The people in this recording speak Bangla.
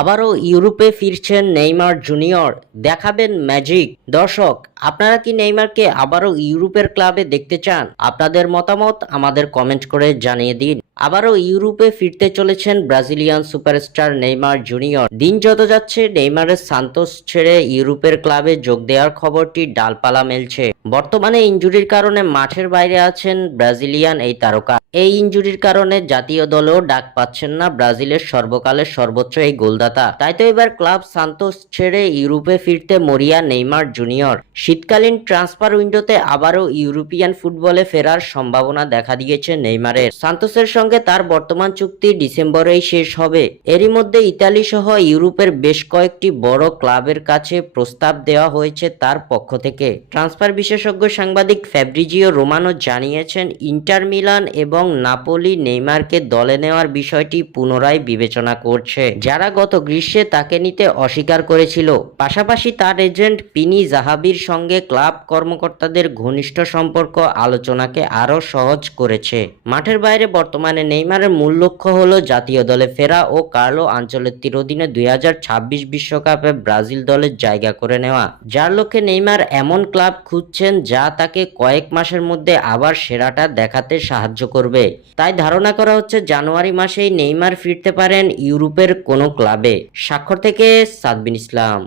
আবারও ইউরোপে ফিরছেন নেইমার জুনিয়র, দেখাবেন ম্যাজিক। দর্শক, আপনারা কি নেইমারকে আবারও ইউরোপের ক্লাবে দেখতে চান? আপনাদের মতামত আমাদের কমেন্ট করে জানিয়ে দিন। আবারও ইউরোপে ফিরতে চলেছেন ব্রাজিলিয়ান সুপারস্টার নেইমার জুনিয়র। দিন যত যাচ্ছে নেইমারের সান্তোস ছেড়ে ইউরোপের ক্লাবে যোগ দেওয়ার খবরটি ডালপালা মেলছে। বর্তমানে ইনজুরির কারণে মাঠের বাইরে আছেন ব্রাজিলিয়ান এই তারকা। এই ইনজুরির কারণে জাতীয় দলেও ডাক পাচ্ছেন না ব্রাজিলের সর্বকালের সর্বোচ্চ এই গোলদাতা। তাই তো এবার ক্লাব সান্তোস ছেড়ে ইউরোপে ফিরতে মরিয়া নেইমার জুনিয়র। শীতকালীন ট্রান্সফার উইন্ডোতে আবারও ইউরোপিয়ান ফুটবলে ফেরার সম্ভাবনা দেখা দিয়েছে নেইমারের। সান্তোসের সঙ্গে তার বর্তমান চুক্তি ডিসেম্বরেই শেষ হবে। এরই মধ্যে ইতালি সহ ইউরোপের বেশ কয়েকটি বড় ক্লাবের কাছে প্রস্তাব দেওয়া হয়েছে তার পক্ষ থেকে। ট্রান্সফার বিশেষজ্ঞ সাংবাদিক ফ্যাব্রিজিও রোমানো জানিয়েছেন, ইন্টার মিলান এবং নাপোলি নেইমারকে দলে নেওয়ার বিষয়টি পুনরায় বিবেচনা করছে, যারা গত গ্রীষ্মে তাকে নিতে অস্বীকার করেছিল। পাশাপাশি তার এজেন্ট পিনি জাহাবির সঙ্গে ক্লাব কর্মকর্তাদের ঘনিষ্ঠ সম্পর্ক আলোচনাকে আরও সহজ করেছে। মাঠের বাইরে বর্তমানে নেইমারের মূল লক্ষ্য হলো জাতীয় দলে ফেরা ও কার্লো আনচেলত্তির অধীনে 2026 বিশ্বকাপে ব্রাজিল দলের জায়গা করে নেওয়া, যার লক্ষ্যে নেইমার এমন ক্লাব খুঁজছেন যা তাকে কয়েক মাসের মধ্যে আবার সেরাটা দেখাতে সাহায্য করবে। তাই ধারণা করা হচ্ছে জানুয়ারি মাসেই নেইমার ফিরতে পারেন ইউরোপের কোনো ক্লাবে। স্বাক্ষর থেকে সাদবিন ইসলাম।